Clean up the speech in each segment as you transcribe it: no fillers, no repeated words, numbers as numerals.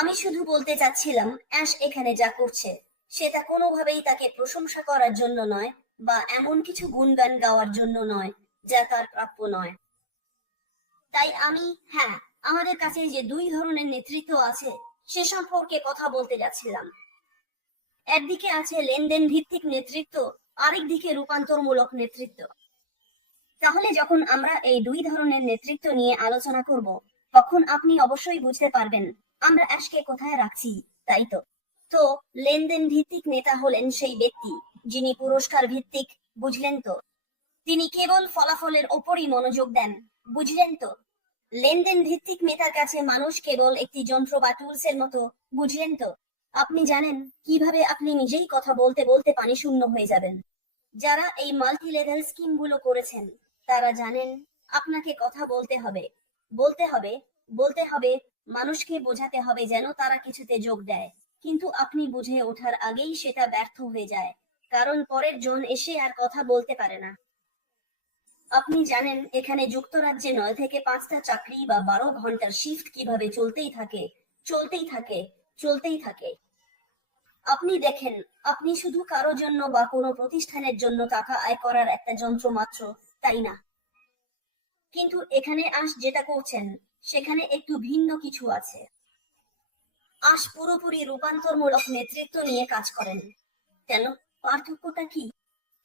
আমি শুধু বলতে চাচ্ছিলাম, অ্যাশ এখানে যা করছে সেটা কোনোভাবেই তাকে প্রশংসা করার জন্য নয়, বা এমন কিছু গুণগান গাওয়ার জন্য নয় যা তার প্রাপ্য নয়। তাই আমি, হ্যাঁ, আমাদের কাছে যে দুই ধরনের নেতৃত্ব আছে সে সম্পর্কে কথা বলতে যাচ্ছিলাম। একদিকে আছে লেনদেন ভিত্তিক নেতৃত্ব, আরেক দিকে রূপান্তরমূলক নেতৃত্ব। তাহলে যখন আমরা এই দুই ধরনের নেতৃত্ব নিয়ে আলোচনা করব, তখন আপনি অবশ্যই বুঝতে পারবেন আমরা অ্যাশকে কোথায় রাখছি, তাই তো? তো লেনদেন ভিত্তিক নেতা হলেন সেই ব্যক্তি যিনি পুরস্কার ভিত্তিক, বুঝলেন তো? তিনি কেবল ফলাফলের ওপরই মনোযোগ দেন, বুঝলেন তো? লেনদেন ভিত্তিক নেতার কাছে মানুষ কেবল একটি যন্ত্র বা টুলসের মতো, বুঝলেন তো? আপনি জানেন কিভাবে আপনি নিজেই কথা বলতে বলতে পানি শূন্য হয়ে যাবেন। যারা এই মাল্টি লেভেল স্কিম গুলো করেছেন তারা জানেন আপনাকে কথা বলতে হবে, বলতে হবে, বলতে হবে, মানুষকে বোঝাতে হবে যেন তারা কিছুতে যোগ দেয়। কিন্তু আপনি বুঝে ওঠার আগেই সেটা ব্যর্থ হয়ে যায়, কারণ পরের জন এসে আর কথা বলতে পারে না। আপনি জানেন এখানে যুক্তরাজ্যে 9 থেকে 5টা চাকরি বা 12 ঘন্টার শিফট কিভাবে চলতেই থাকে, চলতেই থাকে, চলতেই থাকে। আপনি দেখেন, আপনি শুধু কারো জন্য বা কোনো প্রতিষ্ঠানের জন্য টাকা আয় করার একটা যন্ত্র মাত্র, তাই না? কিন্তু এখানে আশ যেটা করছেন সেখানে একটু ভিন্ন কিছু আছে। আশ পুরোপুরি রূপান্তরমূলক নেতৃত্ব নিয়ে কাজ করেন। কেন? পার্থক্যটা কি?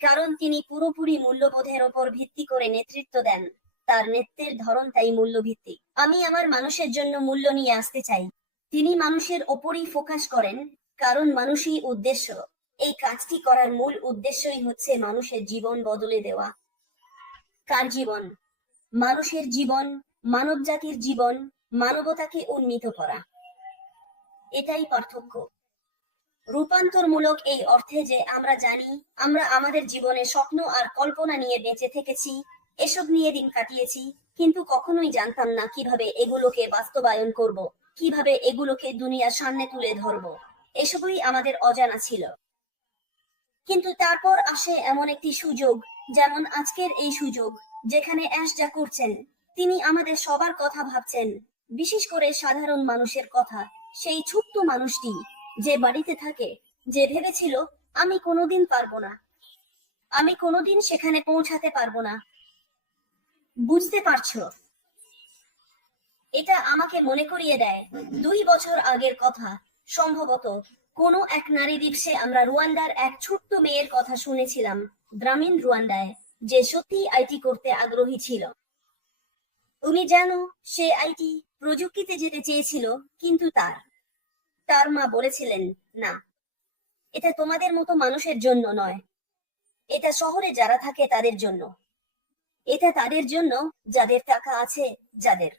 কারণ তিনি পুরোপুরি মূল্যবোধের ওপর ভিত্তি করে নেতৃত্ব দেন। তার নেতৃত্বের ধরন তাই মূল্যভিত্তিক। আমি আমার মানুষের জন্য মূল্য নিয়ে আসতে চাই। তিনি মানুষের ওপরই ফোকাস করেন, কারণ মানুষই উদ্দেশ্য। এই কাজটি করার মূল উদ্দেশ্যই হচ্ছে মানুষের জীবন বদলে দেওয়া। কার জীবন? মানুষের জীবন, মানবজাতির জীবন, মানবতাকে উন্নীত করা। এটাই পার্থক্য। রূপান্তরমূলক এই অর্থে যে আমরা জানি আমরা আমাদের জীবনে স্বপ্ন আর কল্পনা নিয়ে বেঁচে থেকেছি, এসব নিয়ে দিন কাটিয়েছি, কিন্তু কখনোই জানতাম না কিভাবে এগুলোকে বাস্তবায়ন করব, কিভাবে এগুলোকে দুনিয়ার সামনে তুলে ধরব। এসবই আমাদের অজানা ছিল। কিন্তু তারপর আসে এমন একটি সুযোগ, যেমন আজকের এই সুযোগ, যেখানে অ্যাশ যা করছেন, তিনি আমাদের সবার কথা ভাবছেন, বিশেষ করে সাধারণ মানুষের কথা। সেই ছোট্ট মানুষটি যে বাড়িতে থাকে, যে ভেবেছিল আমি কোনোদিন পারবো না, আমি কোনোদিন সেখানে পৌঁছাতে পারবো না। বুঝতে পারছো? এটা আমাকে মনে করিয়ে দেয় 2 বছর আগের কথা। সম্ভবত কোনো এক নারী দিবসে আমরা রুয়ান্ডার এক ছোট্ট মেয়ের কথা শুনেছিলাম, গ্রামীণ রুয়ান্ডায়, যে সত্যি আইটি করতে আগ্রহী ছিল। তুমি জানো, সে আইটি প্রযুক্তিতে যেতে চেয়েছিল, কিন্তু তার তার মা বলেছিলেন, না, এটা তোমাদের মতো মানুষের জন্য নয়, এটা শহরে যারা থাকে তাদের জন্য, এটা তাদের জন্য যাদের টাকা আছে, যাদের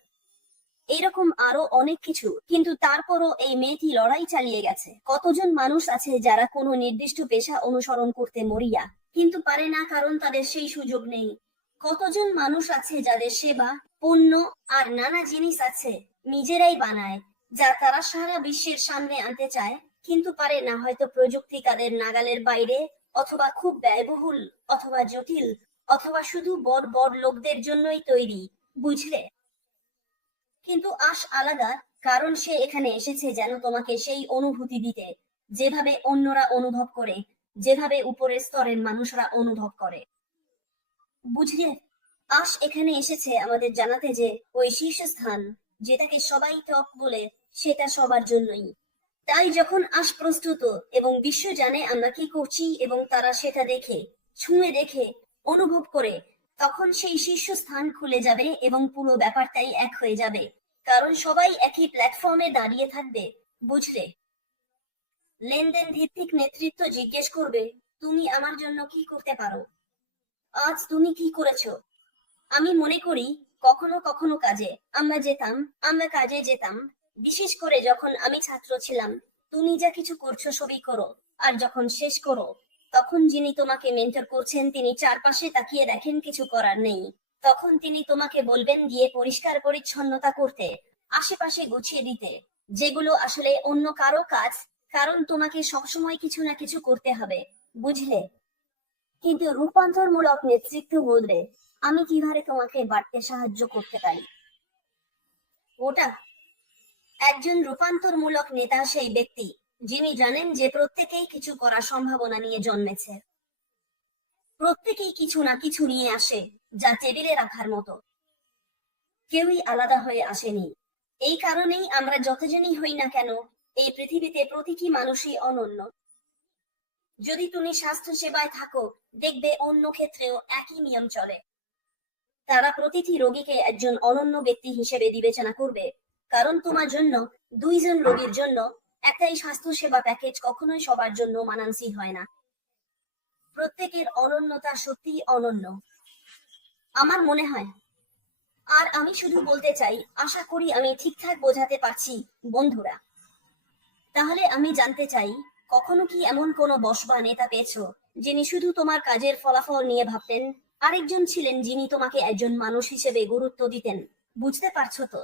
এইরকম আরো অনেক কিছু। কিন্তু তারপরও এই মেয়েটি লড়াই চালিয়ে গেছে। কতজন মানুষ আছে যারা কোনো নির্দিষ্ট পেশা অনুসরণ করতে মরিয়া, কিন্তু পারে না কারণ তাদের সেই সুযোগ নেই। কতজন মানুষ আছে যাদের সেবা, পণ্য আর নানা জিনিস আছে নিজেরাই বানায়, যা তারা সারা বিশ্বের সামনে আনতে চায়, কিন্তু পারে না, হয়তো প্রযুক্তি তাদের নাগালের বাইরে, অথবা খুব ব্যয়বহুল, অথবা জটিল, অথবা শুধু বড় বড় লোকদের জন্যই তৈরি, বুঝলে? কিন্তু আশ আলাদা, কারণ সে এখানে এসেছে যেন তোমাকে সেই অনুভূতি দিতে, যেভাবে অন্যরা অনুভব করে, যেভাবে উপরের স্তরের মানুষরা অনুভব করে। বুঝলে? আশ এখানে এসেছে আমাদের জানাতে যে ওই শীর্ষস্থান, যেটাকে সবাই টপ বলে, সেটা সবার জন্যই। তাই যখন আশ প্রস্তুত এবং বিশ্ব জানে আমরা কি করছি এবং তারা সেটা দেখে, ছুঁয়ে দেখে, অনুভব করে, তখন সেই শীর্ষস্থান খুলে যাবে এবং পুরো ব্যাপারটাই এক হয়ে যাবে, কারণ সবাই একই প্ল্যাটফর্মে দাঁড়িয়ে থাকবে, বুঝলে? লেনদেন ভিত্তিক নেতৃত্ব জিজ্ঞেস করবে, তুমি আমার জন্য কি করতে পারো? আজ তুমি কি করেছো? আমি মনে করি কখনো কখনো আমরা কাজে যেতাম, বিশেষ করে যখন আমি ছাত্র ছিলাম। তুমি যা কিছু করছো সবই করো, আর যখন শেষ করো, তখন যিনি তোমাকে মেন্টর করছেন তিনি চারপাশে তাকিয়ে দেখেন কিছু করার নেই, তখন তিনি তোমাকে বলবেন গিয়ে পরিষ্কার পরিচ্ছন্নতা করতে, আশেপাশে গুছিয়ে দিতে, যেগুলো আসলে অন্য কারো কাজ, কারণ তোমাকে সবসময় কিছু না কিছু করতে হবে, বুঝলে? কিন্তু রূপান্তরমূলক নেতৃত্ব বদলে আমি কিভাবে তোমাকে বাড়তে সাহায্য করতে পারি, ওটা একজন রূপান্তরমূলক নেতা সেই ব্যক্তি যিনি জানেন যে প্রত্যেকেই কিছু করার সম্ভাবনা নিয়ে জন্মেছে। প্রত্যেকেই কিছু না কিছু নিয়ে আসে যা টেবিলে রাখার মতো। কেউই আলাদা হয়ে আসেনি। এই কারণেই আমরা যতজনই হই না কেন, এই পৃথিবীতে প্রতিটি মানুষই অনন্য। যদি তুমি স্বাস্থ্য সেবায় থাকো, দেখবে অন্য ক্ষেত্রেও একই নিয়ম চলে। তারা প্রতিটি রোগীকে একজন অনন্য ব্যক্তি হিসেবে বিবেচনা করবে, কারণ তোমার জন্য 2জন রোগীর জন্য একটাই স্বাস্থ্য সেবা প্যাকেজ কখনোই সবার জন্য মানানসই হয় না। প্রত্যেকের অনন্যতা সত্যিই অনন্য, আমার মনে হয়। আর আমি শুধু বলতে চাই, আশা করি আমি ঠিকঠাক বোঝাতে পারছি বন্ধুরা। তাহলে আমি জানতে চাই, কখনো কি এমন কোনো বস বা নেতা পেয়েছো যিনি শুধু তোমার কাজের ফলাফল নিয়ে ভাবতেন, আরেকজন ছিলেন যিনি তোমাকে একজন মানুষ হিসেবে গুরুত্ব দিতেন? বুঝতে পারছো তো?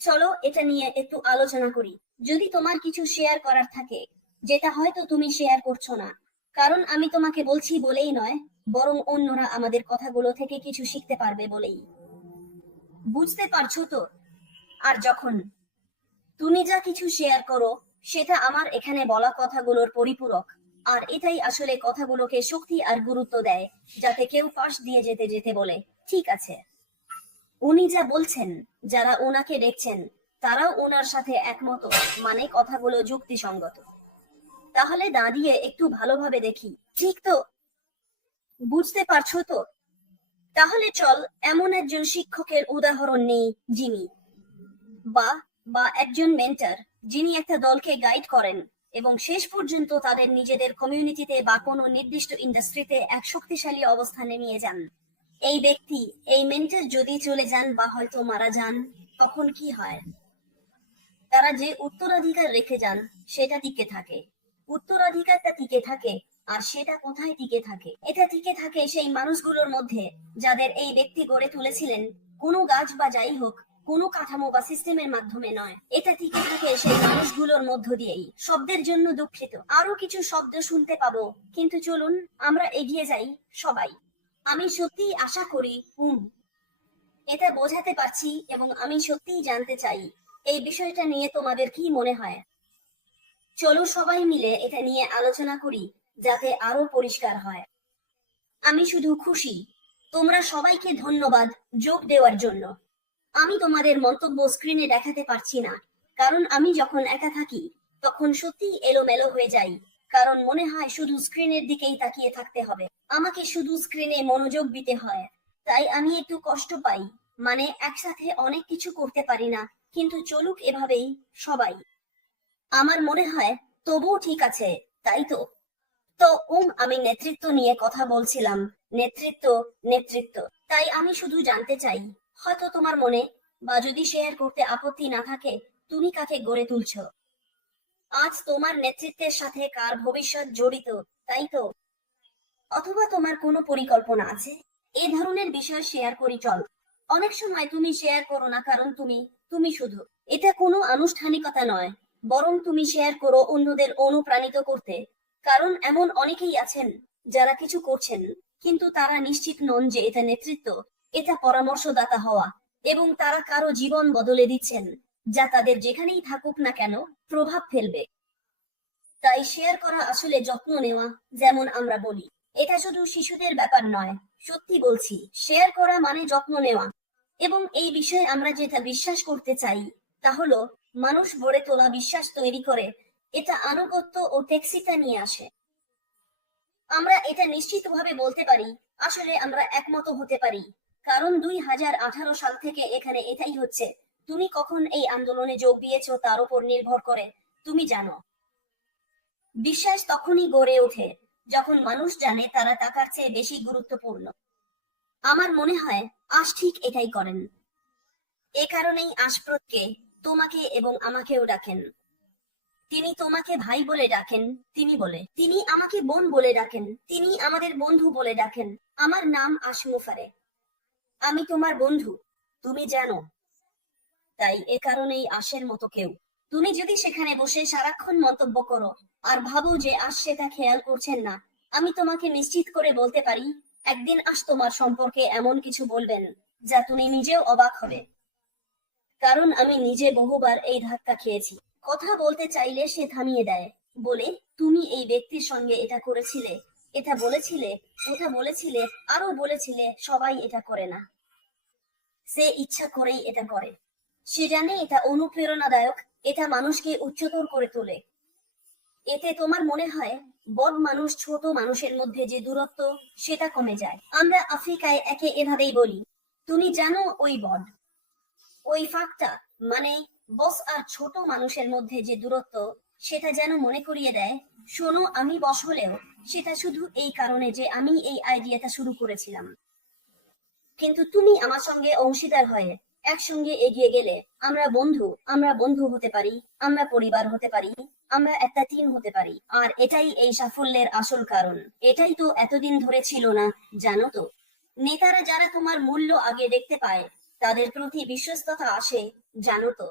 চলো এটা নিয়ে একটু আলোচনা করি। যদি তোমার কিছু শেয়ার করার থাকে, যেটা হয়তো তুমি শেয়ার করছো না, কারণ আমি তোমাকে বলছি বলেই নয়, বরং অন্যরা আমাদের কথাগুলো থেকে কিছু শিখতে পারবে বলেই। বুঝতে পারছো তো? আর যখন তুমি যা কিছু শেয়ার করো, সেটা আমার এখানে বলা কথাগুলোর পরিপূরক। আর এটাই আসলে কথাগুলোকে শক্তি আর গুরুত্ব দেয়, যাতে কেউ পাশ দিয়ে যেতে যেতে বলে, ঠিক আছে, উনি যা বলছেন, যারা ওনাকে দেখছেন তারাও ওনার সাথে একমত, মানে কথাগুলো যুক্তিসঙ্গত। তাহলে দাঁড়িয়ে একটু ভালোভাবে দেখি, ঠিক তো? বুঝতে পারছো তো? তাহলে চল এমন একজন শিক্ষকের উদাহরণ নেই যিনি বা বা একজন মেন্টর যিনি একটা দলকে গাইড করেন এবং শেষ পর্যন্ত তাদের নিজেদের কমিউনিটিতে বা কোনো নির্দিষ্ট ইন্ডাস্ট্রিতে এক শক্তিশালী অবস্থানে নিয়ে যান। এই ব্যক্তি, এই মেন্টর যদি চলে যান বা হয়তো মারা যান, তখন কি হয়? তারা যে উত্তরাধিকার রেখে যান সেটা টিকে থাকে। উত্তরাধিকারটা টিকে থাকে। আর সেটা কোথায় টিকে থাকে? এটা টিকে থাকে সেই মানুষগুলোর মধ্যে যাদের এই ব্যক্তি গড়ে তুলেছিলেন, কোনো গাছ বা যাই হোক, কোনো কাঠামো বা সিস্টেমের মাধ্যমে নয়। এটা টিকে থাকে সেই মানুষগুলোর মধ্য দিয়েই। শব্দের জন্য দুঃখিত, আরো কিছু শব্দ শুনতে পাবো, কিন্তু চলুন আমরা এগিয়ে যাই সবাই। আমি সত্যিই আশা করি এটা বোঝাতে পারছি, এবং আমি সত্যিই জানতে চাই এই বিষয়টা নিয়ে তোমাদের কি মনে হয়। চলো সবাই মিলে এটা নিয়ে আলোচনা করি, যাতে আরো পরিষ্কার হয়। আমি শুধু খুশি। তোমরা সবাইকে ধন্যবাদ যোগ দেওয়ার জন্য। আমি তোমাদের মন্তব্য স্ক্রিনে দেখাতে পারছি না, কারণ আমি যখন একা থাকি তখন সত্যিই এলোমেলো হয়ে যাই, কারণ মনে হয় শুধু স্ক্রিনের দিকেই তাকিয়ে থাকতে হবে, আমাকে শুধু স্ক্রিনে মনোযোগ দিতে হয়। তাই আমি একটু কষ্ট পাই, মানে একসাথে অনেক কিছু করতে পারি না। কিন্তু চলুক এভাবেই সবাই। আমার মনে হয় তবুও ঠিক আছে, তাই তো? তো আমি নেতৃত্ব নিয়ে কথা বলছিলাম। নেতৃত্ব, নেতৃত্ব। তাই আমি শুধু জানতে চাই, হয়তো তোমার মনে, বা যদি শেয়ার করতে আপত্তি না থাকে, তুমি কাকে গড়ে তুলছো? আজ তোমার নেতৃত্বের সাথে কার ভবিষ্যৎ জড়িত, তাই তো? অথবা তোমার কোনো পরিকল্পনা আছে? এই ধরনের বিষয় শেয়ার করি চল। অনেক সময় তুমি শেয়ার করো না কারণ তুমি শুধু, এটা কোনো আনুষ্ঠানিকতা নয়, বরং তুমি শেয়ার করো অন্যদের অনুপ্রাণিত করতে। কারণ এমন অনেকেই আছেন যারা কিছু করছেন, কিন্তু তারা নিশ্চিত নন যে এটা নেতৃত্ব, এটা পরামর্শদাতা হওয়া, এবং তারা কারো জীবন বদলে দিচ্ছেন, যা তাদের যেখানেই থাকুক না কেন প্রভাব ফেলবে। তাই শেয়ার করা আসলে যত্ন নেওয়া, যেমন আমরা বলি। এটা শুধু শিশুদের ব্যাপার নয়, সত্যি বলছি, শেয়ার করা মানে যত্ন নেওয়া। এবং এই বিষয়ে আমরা যেটা বিশ্বাস করতে চাই তা হলো, মানুষ গড়ে তোলা বিশ্বাস তৈরি করে, এটা আনুগত্য ও টেক্সিটা নিয়ে আসে। আমরা এটা নিশ্চিতভাবে বলতে পারি, আসলে আমরা একমত হতে পারি, কারণ 2018 সাল থেকে এখানে এটাই হচ্ছে। তুমি কখন এই আন্দোলনে যোগ দিয়েছো তার উপর নির্ভর করে, তুমি জানো। বিশ্বাস তখনই গড়ে ওঠে যখন মানুষ জানে তারা টাকার চেয়ে বেশি গুরুত্বপূর্ণ। আমার মনে হয় আশ ঠিক এটাই করেন। এ কারণেই আশপ্রদকে, তোমাকে এবং আমাকেও ডাকেন। তিনি তোমাকে ভাই বলে ডাকেন, তিনি আমাকে বোন বলে ডাকেন, তিনি আমাদের বন্ধু বলে ডাকেন। আমার নাম আশমুফারে, আমি তোমার বন্ধু, তুমি জানো। তাই এ কারণেই আশের মতো কেউ। তুমি যদি সেখানে বসে সারাক্ষণ মন্তব্য করো আর ভাবো যে আশ সেটা খেয়াল করছেন না, আমি তোমাকে নিশ্চিত করে বলতে পারি, একদিন আশ তোমার সম্পর্কে এমন কিছু বলবেন যা তুমি নিজেও অবাক হবে। কারণ আমি নিজে বহুবার এই ধাক্কা খেয়েছি। কথা বলতে চাইলে সে থামিয়ে দেয়, বলে তুমি এই ব্যক্তির সঙ্গে এটা করেছিলে, এটা বলেছিলে, ওটা বলেছিলে, আরো বলেছিলে, সবাই এটা করে না। সে ইচ্ছা করেই এটা করে। সে জানে এটা অনুপ্রেরণাদায়ক, এটা মানুষকে উচ্চতর করে তোলে। এতে তোমার মনে হয় বড় মানুষ ছোট মানুষের মধ্যে যে দূরত্ব সেটা কমে যায়। আমরা আফ্রিকায় একে এভাবেই বলি, তুমি জানো ওই বড়। ওই ফাঁকটা মানে বস আর ছোট মানুষের মধ্যে যে দূরত্ব সেটা যেন মনে করিয়ে দেয়, শোনো আমি বস হলেও সেটা শুধু এই কারণে যে আমি এই আইডিয়াটা শুরু করেছিলাম। কিন্তু তুমি আমার সঙ্গে অংশীদার হয়ে একসঙ্গে এগিয়ে গেলে আমরা বন্ধু হতে পারি, আমরা পরিবার হতে পারি, আমরা একটা টিম হতে পারি। আর এটাই এই সাফল্যের আসল কারণ। এটাই তো এতদিন ধরে ছিল না, জানো তো। নেতারা যারা তোমার মূল্য আগে দেখতে পায় তাদের প্রতি বিশ্বস্ততা আসে, জানো তো।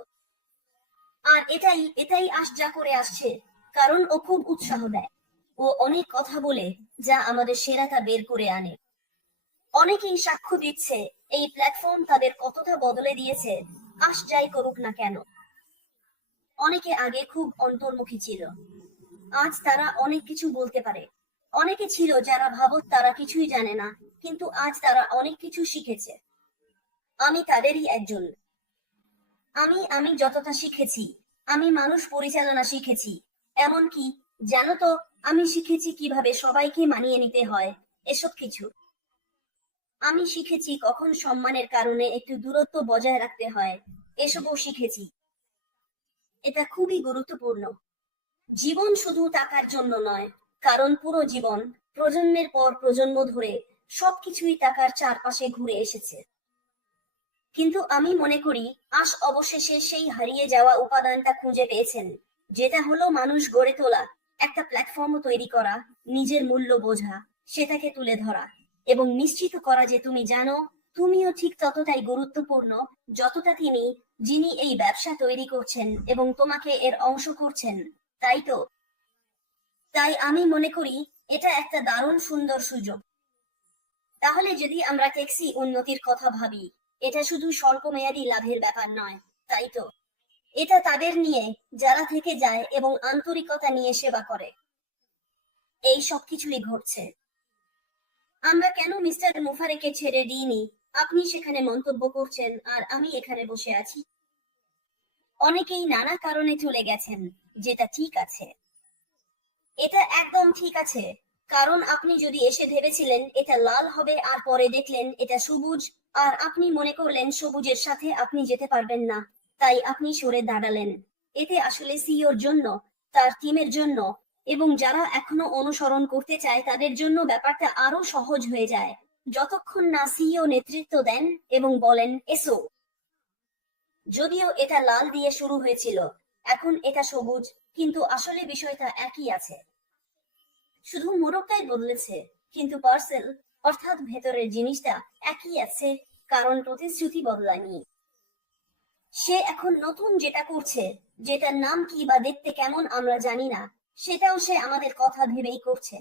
আর এটাই এটাই আশ যা করে আসছে, কারণ ও খুব উৎসাহ দেয়। ও অনেক কথা বলে যা আমাদের সেরাটা বের করে আনে। অনেকেই সাক্ষ্য দিচ্ছে এই প্ল্যাটফর্ম তাদের কতটা বদলে দিয়েছে, আশ যাই করুক না কেন। অনেকে আগে খুব অন্তর্মুখী ছিল, আজ তারা অনেক কিছু বলতে পারে। অনেকে ছিল যারা ভাবত তারা কিছুই জানে না, কিন্তু আজ তারা অনেক কিছু শিখেছে। আমি তাদেরই একজন। আমি যতটা শিখেছি, আমি মানুষ পরিচালনা শিখেছি। এমনকি জানো তো, আমি শিখেছি কিভাবে সবাইকে মানিয়ে নিতে হয়, এসব কিছু। আমি শিখেছি কখন সম্মানের কারণে একটু দূরত্ব বজায় রাখতে হয়, এসবও শিখেছি। এটা খুবই গুরুত্বপূর্ণ। জীবন শুধু টাকার জন্য নয়, কারণ পুরো জীবন, প্রজন্মের পর প্রজন্ম ধরে সবকিছুই টাকার চারপাশে ঘুরে এসেছে। কিন্তু আমি মনে করি আজ অবশেষে সেই হারিয়ে যাওয়া উপাদানটা খুঁজে পেয়েছেন, যেটা হলো মানুষ গড়ে তোলা, একটা প্ল্যাটফর্ম তৈরি করা, নিজের মূল্য বোঝা, সেটাকে তুলে ধরা, এবং নিশ্চিত করা যে তুমি জানো তুমিও ঠিক ততটাই গুরুত্বপূর্ণ যতটা তিনি, যিনি এই ব্যবসা তৈরি করছেন এবং তোমাকে এর অংশ করছেন। তাই তো, তাই আমি মনে করি এটা একটা দারুণ সুন্দর সুযোগ। তাহলে যদি আমরা ট্যাক্সি উন্নতির কথা ভাবি, এটা শুধু স্বল্পমেয়াদী লাভের ব্যাপার নয়, তাই তো। এটা তাদের নিয়ে যারা থেকে যায় এবং আন্তরিকতা নিয়ে সেবা করে। এই সবকিছুই ঘটছে। আমরা কেন মিস্টার মুফারেকে ছেড়ে দিইনি? আপনি সেখানে মন্তব্য করছেন আর আমি এখানে বসে আছি। অনেকেই নানা কারণে চলে গেছেন, যেটা ঠিক আছে। এটা একদম ঠিক আছে। কারণ আপনি যদি এসে ভেবেছিলেন এটা লাল হবে আর পরে দেখলেন এটা সবুজ, আর আপনি মনে করলেন সবুজের সাথে আপনি যেতে পারবেন না, তাই আপনি সরে দাঁড়ালেন। এতে আসলে সিইওর জন্য, তার টিমের জন্য, এবং যারা এখনো অনুসরণ করতে চায় তাদের জন্য ব্যাপারটা আরো সহজ হয়ে যায়, যতক্ষণ না সিইও নেতৃত্ব দেন এবং বলেন এসো। যদিও এটা লাল দিয়ে শুরু হয়েছিল, এখন এটা সবুজ, কিন্তু আসলে বিষয়টা একই আছে। শুধু মোড়কটাই বদলেছে, কিন্তু পার্সেল অর্থাৎ ভেতরের জিনিসটা একই আছে, কারণ প্রতিশ্রুতি বদলায়নি। সে এখন নতুন যেটা করছে, যেটার নাম কি বা দেখতে কেমন আমরা জানি না, সেটাও সে আমাদের কথা ভেবেই করছে।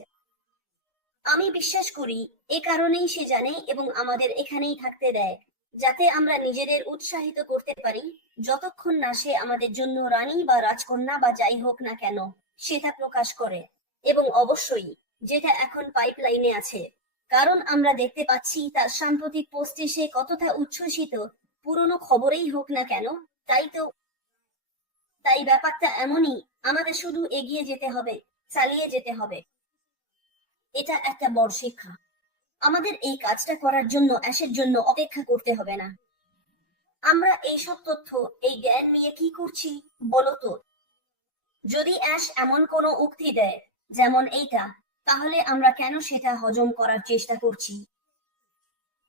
আমি বিশ্বাস করি এ কারণেই সে জানে এবং আমাদের এখানেই থাকতে দেয়, যাতে আমরা নিজেদের উৎসাহিত করতে পারি, যতক্ষণ না সে আমাদের জন্য রানী বা রাজকন্যা বা যাই হোক না কেন সেটা প্রকাশ করে। এবং অবশ্যই যেটা এখন পাইপলাইনে আছে, কারণ আমরা দেখতে পাচ্ছি তার সাম্প্রতিক পোস্টে সে কতটা উচ্ছ্বসিত, পুরনো খবরেই হোক না কেন। তাই তো, তাই ব্যাপারটা এমনই, আমাদের শুধু এগিয়ে যেতে হবে, চালিয়ে যেতে হবে। এটা একটা বড় শিক্ষা। আমাদের এই কাজটা করার জন্য অ্যাশের জন্য অপেক্ষা করতে হবে না। আমরা এই সব তথ্য, এই জ্ঞান নিয়ে কি করছি বলো তো? যদি অ্যাশ এমন কোনো উক্তি দেয় যেমন এইটা, তাহলে আমরা কেন সেটা হজম করার চেষ্টা করছি?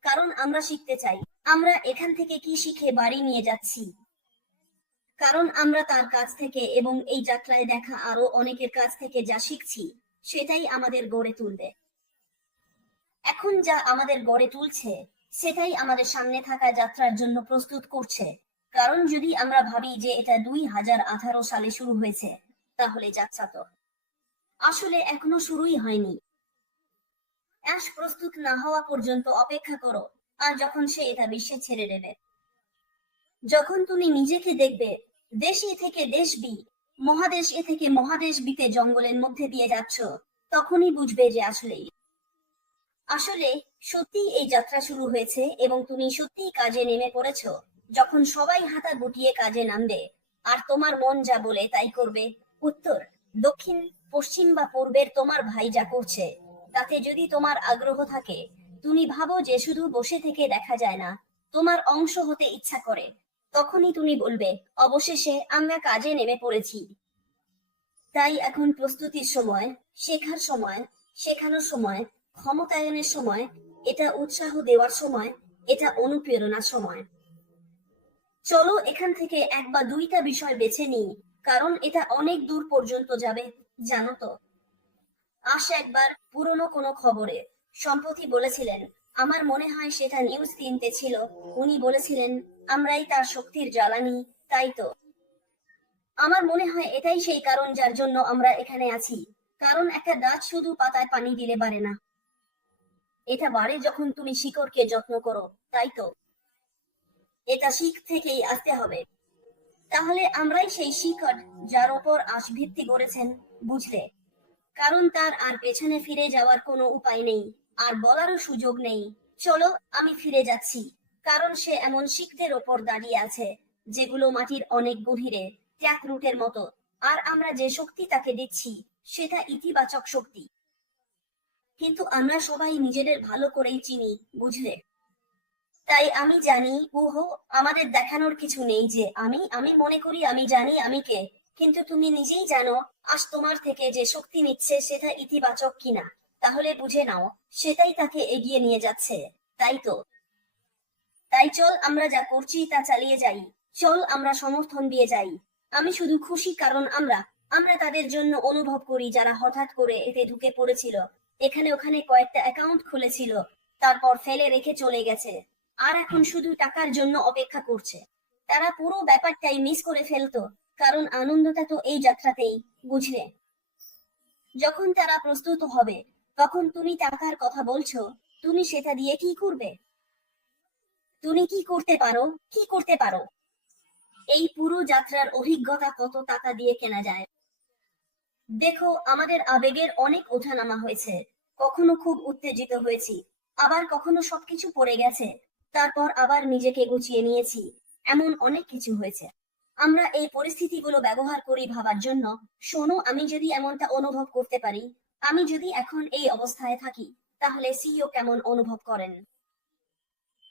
কারণ আমরা শিখতে চাই। আমরা এখান থেকে কি শিখে বাড়ি নিয়ে যাচ্ছি? কারণ আমরা তার কাছ থেকে এবং এই যাত্রায় দেখা আরো অনেকের কাছ থেকে যা শিখছি, সেটাই আমাদের গড়ে তুলবে। এখন যা আমাদের গড়ে তুলছে সেটাই আমাদের সামনে থাকা যাত্রার জন্য প্রস্তুত করছে। কারণ যদি আমরা ভাবি যে এটা 2018 সালে শুরু হয়েছে, তাহলে যাত্রা তো আসলে এখনো শুরুই হয়নি। অ্যাশ প্রস্তুত না হওয়া পর্যন্ত অপেক্ষা করো, আর যখন সে এটা বিশ্বে ছেড়ে দেবে, যখন তুমি নিজেকে দেখবে দেশ এ থেকে দেশ বি, মহাদেশ এ থেকে মহাদেশ বিতে জঙ্গলের মধ্যে দিয়ে যাচ্ছ, তখনই বুঝবে যে আসলে সত্যি এই যাত্রা শুরু হয়েছে এবং তুমি সত্যি কাজে নেমে পড়েছো। যখন সবাই হাতা গুটিয়ে কাজে নামবে আর তোমার মন যা বলে তাই করবে, উত্তর, দক্ষিণ, পশ্চিম বা পূর্বের তোমার ভাই যা করছে তাতে যদি তোমার আগ্রহ থাকে, তুমি ভাবো যে শুধু বসে থেকে দেখা যায় না, তোমার অংশ হতে ইচ্ছা করে, তখনই তুমি বলবে, অবশেষে আমরা কাজে নেমে পড়েছি। তাই এখন প্রস্তুতির সময়, শেখার সময়, শেখানোর সময়, ক্ষমতায়নের সময়, এটা উৎসাহ দেওয়ার সময়, এটা অনুপ্রেরণার সময়। চলো এখান থেকে এক বা দুইটা বিষয় বেছে নিই, কারণ এটা অনেক দূর পর্যন্ত যাবে, জানো তো। একবার পুরনো কোনো খবরে সম্প্রতি বলেছিলেন, আমার মনে হয় সেটা নিউজ 3-তে ছিল, উনি বলেছিলেন, আমরাই তার শক্তির জ্বালানি, তাই তো। আমার মনে হয় এটাই সেই কারণ যার জন্য আমরা এখানে আছি। কারণ একটা গাছ শুধু পাতায় পানি দিলে বাড়ে না, এটা বাড়ে যখন তুমি শিকড়কে যত্ন করো, তাই তো। এটা শিখ থেকেই আসতে হবে। তাহলে আমরাই সেই শিকড় যার ওপর আশ ভিত্তি গড়েছেন, বুঝলে। কারণ তার আর পেছনে ফিরে যাওয়ার কোনো উপায় নেই, আর বলারও সুযোগ নেই, চলো আমি ফিরে যাচ্ছি। কারণ সে এমন শিখদের ওপর দাঁড়িয়ে আছে যেগুলো মাটির অনেক গভীরে, ট্যাক রুটের মতো। আর আমরা যে শক্তি তাকে দিচ্ছি সেটা ইতিবাচক শক্তি। কিন্তু আমরা সবাই নিজেদের ভালো করেই চিনি, বুঝলে। তাই আমি জানি, ওহো, আমাদের দেখানোর কিছু নেই যে আমি আমি মনে করি আমি জানি আমি কে। কিন্তু তুমি নিজেই জানো আজ তোমার থেকে যে শক্তি নিচ্ছে সেটা ইতিবাচক কিনা। তাহলে বুঝে নাও সেটাই তাকে এগিয়ে নিয়ে যাচ্ছে, তাই তো। তাই চল আমরা যা করছি তা চালিয়ে যাই। চল আমরা সমর্থন দিয়ে যাই। আমি শুধু খুশি কারণ আমরা আমরা তাদের জন্য অনুভব করি যারা হঠাৎ করে এতে ঢুকে পড়েছিল, এখানে ওখানে কয়েকটা অ্যাকাউন্ট খুলেছিল, তারপর ফেলে রেখে চলে গেছে, আর এখন শুধু টাকার জন্য অপেক্ষা করছে। তারা পুরো ব্যাপারটাই মিস করে ফেলতো, কারণ আনন্দটা তো এই যাত্রাতেই, বুঝলে। যখন তারা প্রস্তুত হবে, তখন তুমি টাকার কথা বলছো, তুমি সেটা দিয়ে কি করবে? তুমি কি করতে পারো? কি করতে পারো? এই পুরো যাত্রার অভিজ্ঞতা কত টাকা দিয়ে কেনা যায়? দেখো, আমাদের আবেগের অনেক ওঠানামা হয়েছে। কখনো খুব উত্তেজিত হয়েছি, আবার কখনো সবকিছু পড়ে গেছে, তারপর আবার নিজেকে গুছিয়ে নিয়েছি। এমন অনেক কিছু হয়েছে। আমরা এই পরিস্থিতিগুলো ব্যবহার করি ভাবার জন্য। শোনো, আমি যদি এমনটা অনুভব করতে পারি, আমি যদি এখন এই অবস্থায় থাকি, তাহলে সিইও কেমন অনুভব করেন?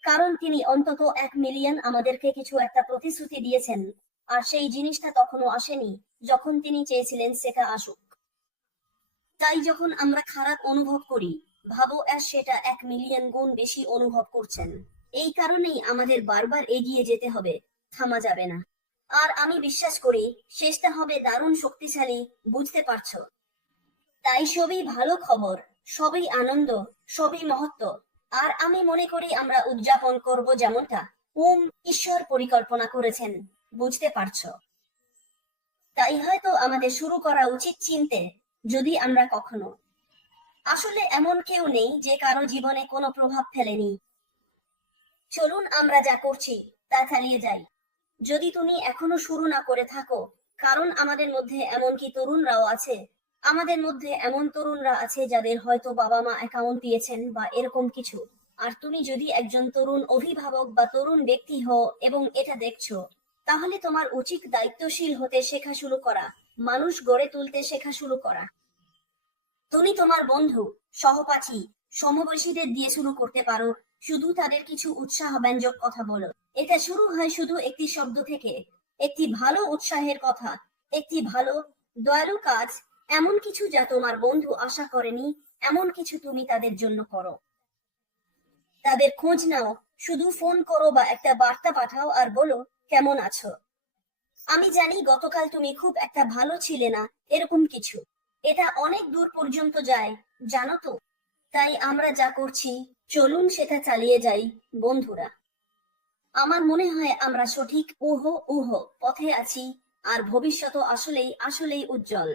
কারণ তিনি অন্তত 1 মিলিয়ন আমাদেরকে কিছু একটা প্রতিশ্রুতি দিয়েছেন, আর সেই জিনিসটা তখনও আসেনি যখন তিনি চেয়েছিলেন সেটা আসুক। তাই যখন আমরা খারাপ অনুভব করি, ভাবো সেটা 1 মিলিয়ন গুণ বেশি অনুভব করছেন। এই কারণেই আমাদের বারবার এগিয়ে যেতে হবে, থামা যাবে না। আর আমি বিশ্বাস করি শেষটা হবে দারুণ শক্তিশালী, বুঝতে পারছো। তাই সবই ভালো খবর, সবই আনন্দ, সবই মহত্ব। আর আমি মনে করি আমরা উদযাপন করব যেমনটা ঈশ্বর পরিকল্পনা করেছেন, বুঝতে পারছো। তাই হয়তো আমাদের শুরু করা উচিত চিনতে, যদি আমরা কখনো আসলে এমন কেউ নেই যে কারো জীবনে কোনো প্রভাব ফেলেনি। চলুন আমরা যা করছি তা চালিয়ে যাই। যদি তুমি এখনো শুরু না করে থাকো, কারণ আমাদের মধ্যে এমনকি তরুণরাও আছে, আমাদের মধ্যে এমন তরুণরা আছে যাদের হয়তো বাবা মা অ্যাকাউন্ট দিয়েছেন বা এরকম কিছু। আর তুমি যদি একজন তরুণ অভিভাবক বা তরুণ ব্যক্তি হও এবং এটা দেখছো, তাহলে তোমার উচিত দায়িত্বশীল হতে শেখা শুরু করা, মানুষ গড়ে তুলতে শেখা শুরু করা। তুমি তোমার বন্ধু, সহপাঠী, সমবয়সীদের দিয়ে শুরু করতে পারো। শুধু তাদের কিছু উৎসাহব্যঞ্জক কথা বলো। এটা শুরু হয় শুধু একটি শব্দ থেকে, একটি ভালো উৎসাহের কথা, একটি ভালো দয়ালু কাজ, এমন কিছু যা তোমার বন্ধু আশা করেনি, এমন কিছু তুমি তাদের জন্য করো। তাদের খোঁজ নাও, শুধু ফোন করো বা একটা বার্তা পাঠাও আর বলো, কেমন আছো? আমি জানি গতকাল তুমি খুব একটা ভালো ছিলে না, এরকম কিছু। এটা অনেক দূর পর্যন্ত যায়, জানো তো। তাই আমরা যা করছি, চলুন সেটা চালিয়ে যাই, বন্ধুরা। আমার মনে হয় আমরা সঠিক পথে আছি, আর ভবিষ্যৎ আসলেই আসলেই উজ্জ্বল।